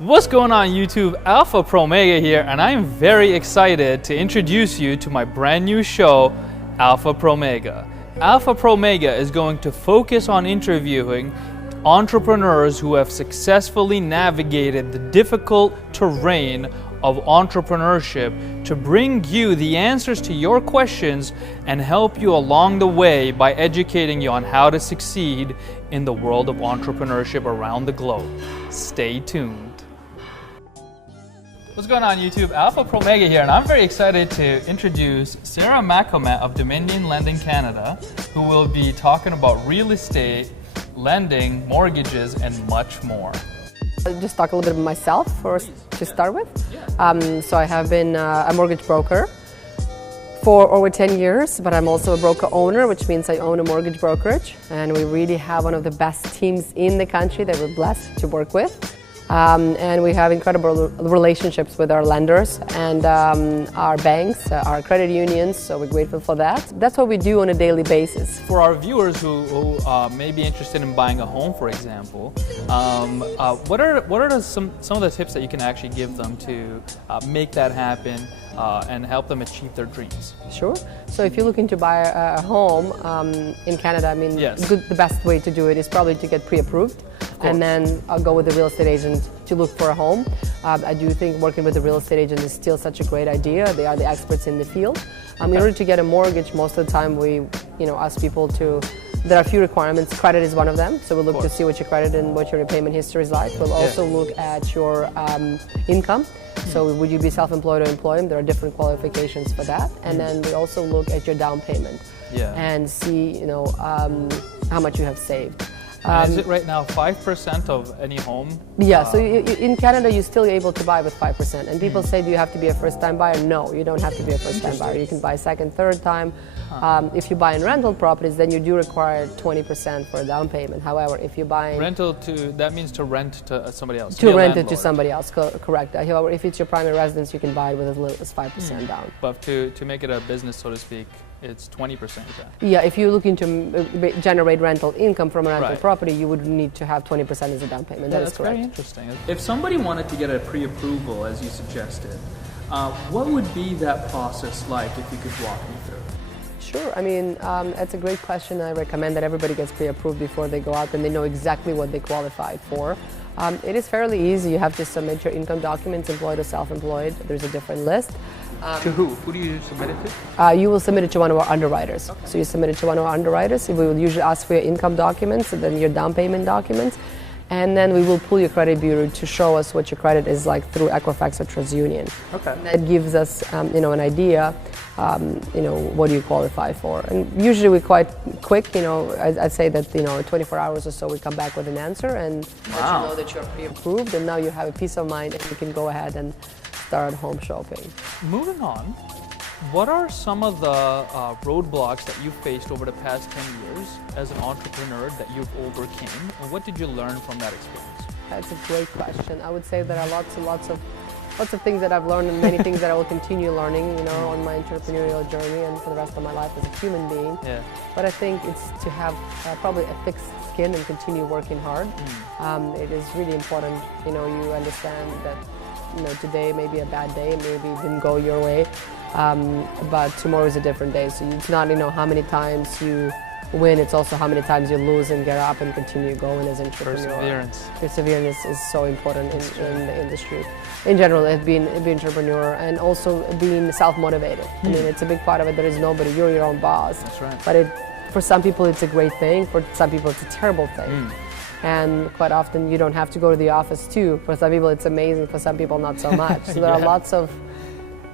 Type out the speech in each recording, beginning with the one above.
What's going on YouTube? AlphaProMega here, and I'm very excited to introduce you to my brand new show, AlphaProMega. AlphaProMega is going to focus on interviewing entrepreneurs who have successfully navigated the difficult terrain of entrepreneurship to bring you the answers to your questions and help you along the way by educating you on how to succeed in the world of entrepreneurship around the globe. Stay tuned. What's going on YouTube? AlphaProMega here, and I'm very excited to introduce Sarah Makhomet of Dominion Lending Canada, who will be talking about real estate, lending, mortgages, and much more. I'll just talk a little bit about myself first to start with. So I have been a mortgage broker for over 10 years, but I'm also a broker owner, which means I own a mortgage brokerage, and we really have one of the best teams in the country that we're blessed to work with. And we have incredible relationships with our lenders and our banks, our credit unions, so we're grateful for that. That's what we do on a daily basis. For our viewers who may be interested in buying a home, for example, what are some of the tips that you can actually give them to make that happen and help them achieve their dreams? Sure. So if you're looking to buy a home in Canada, I mean, yes, the best way to do it is probably to get pre-approved. And then I'll go with the real estate agent to look for a home. I do think working with a real estate agent is still such a great idea. They are the experts in the field. In order to get a mortgage, most of the time we ask people there are a few requirements. Credit is one of them. So we'll look to see what your credit and what your repayment history is like. We'll also look at your income. So would you be self-employed or employed? There are different qualifications for that. And then we also look at your down payment and see how much you have saved. Is it right now 5% of any home? Yeah, so in Canada you're still able to buy with 5%. And people say, do you have to be a first-time buyer? No, you don't have to be a first-time buyer. You can buy second, third time. If you buy in rental properties, then you do require 20% for a down payment. However, if you buy rental that means to rent to somebody else. To rent it to somebody else, correct. However, if it's your primary residence, you can buy it with as little as 5% down. But to make it a business, so to speak, it's 20% down. Yeah, if you're looking to generate rental income from a rental property, you would need to have 20% as a down payment. That is correct. Very interesting. If somebody wanted to get a pre-approval, as you suggested, what would be that process like if you could walk me through? Sure. I mean, that's a great question. I recommend that everybody gets pre-approved before they go out and they know exactly what they qualify for. It is fairly easy. You have to submit your income documents, employed or self-employed. There's a different list. To who? Who do you submit it to? You will submit it to one of our underwriters. Okay. So you submit it to one of our underwriters. We will usually ask for your income documents and then your down payment documents. And then we will pull your credit bureau to show us what your credit is like through Equifax or TransUnion. Okay. And that gives us, an idea, what do you qualify for. And usually we're quite quick, I'd say that, 24 hours or so we come back with an answer and let you know that you're pre-approved, and now you have a peace of mind and you can go ahead and start home shopping. Moving on, what are some of the roadblocks that you've faced over the past 10 years as an entrepreneur that you've overcame, and what did you learn from that experience? That's a great question. I would say there are lots of things that I've learned and many things that I will continue learning, on my entrepreneurial journey and for the rest of my life as a human being. Yeah. But I think it's to have probably a thick skin and continue working hard. It is really important, you understand that today may be a bad day, maybe it didn't go your way, but tomorrow is a different day. So it's not, how many times you win, it's also how many times you lose and get up and continue going as an entrepreneur. Perseverance is so important in the industry. In general, being an entrepreneur and also being self-motivated. I mean, it's a big part of it. There is nobody, you're your own boss. That's right. But for some people it's a great thing, for some people it's a terrible thing. And quite often you don't have to go to the office too. For some people it's amazing, for some people not so much. So there are lots of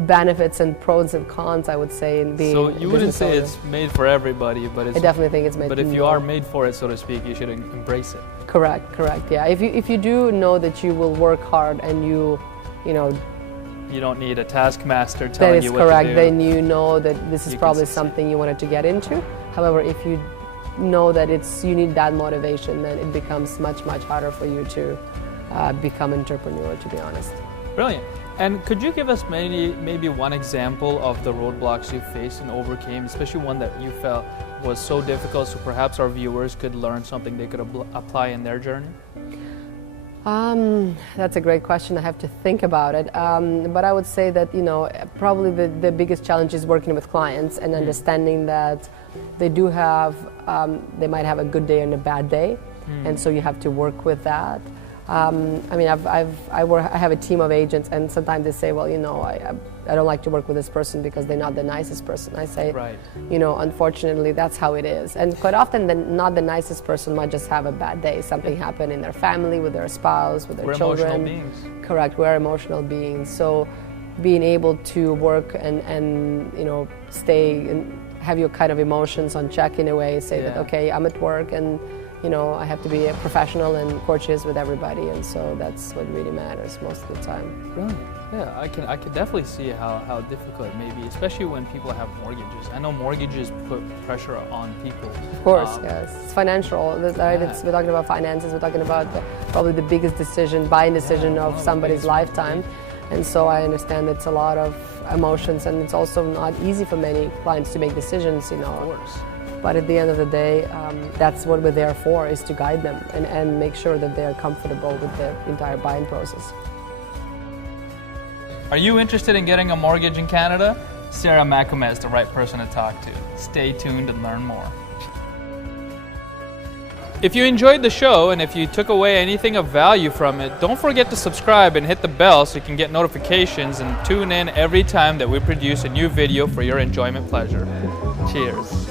benefits and pros and cons, I would say, in being So you wouldn't say it's made for everybody, but I definitely think it's made for everybody. But if you are made for it, so to speak, you should embrace it. Correct, yeah. If you do know that you will work hard and you don't need a taskmaster telling you what to do. That is correct. Then you know that this is probably something you wanted to get into. However, if you know that you need that motivation, then it becomes much harder for you to become an entrepreneur, to be honest. Brilliant. And could you give us maybe one example of the roadblocks you faced and overcame, especially one that you felt was so difficult, so perhaps our viewers could learn something they could apply in their journey? That's a great question. I have to think about it. But I would say that, probably the biggest challenge is working with clients and understanding that they do have, they might have a good day and a bad day. And so you have to work with that. I mean, I have a team of agents, and sometimes they say, well, I don't like to work with this person because they're not the nicest person. I say, right. Unfortunately, that's how it is. And quite often, not the nicest person might just have a bad day. Something happened in their family, with their spouse, with their children. We're emotional beings. Correct. We're emotional beings. So being able to work and stay and have your kind of emotions on check in a way, say that, okay, I'm at work and I have to be a professional and courteous with everybody, and so that's what really matters most of the time. Brilliant. Yeah, I can definitely see how difficult it may be, especially when people have mortgages. I know mortgages put pressure on people. Of course, yes. It's financial. We're talking about finances. We're talking about probably the biggest buying decision of somebody's lifetime. And so I understand it's a lot of emotions, and it's also not easy for many clients to make decisions, Of course. But at the end of the day, that's what we're there for, is to guide them and make sure that they're comfortable with the entire buying process. Are you interested in getting a mortgage in Canada? Sarah Makhomet is the right person to talk to. Stay tuned and learn more. If you enjoyed the show and if you took away anything of value from it, don't forget to subscribe and hit the bell so you can get notifications and tune in every time that we produce a new video for your enjoyment pleasure. Cheers.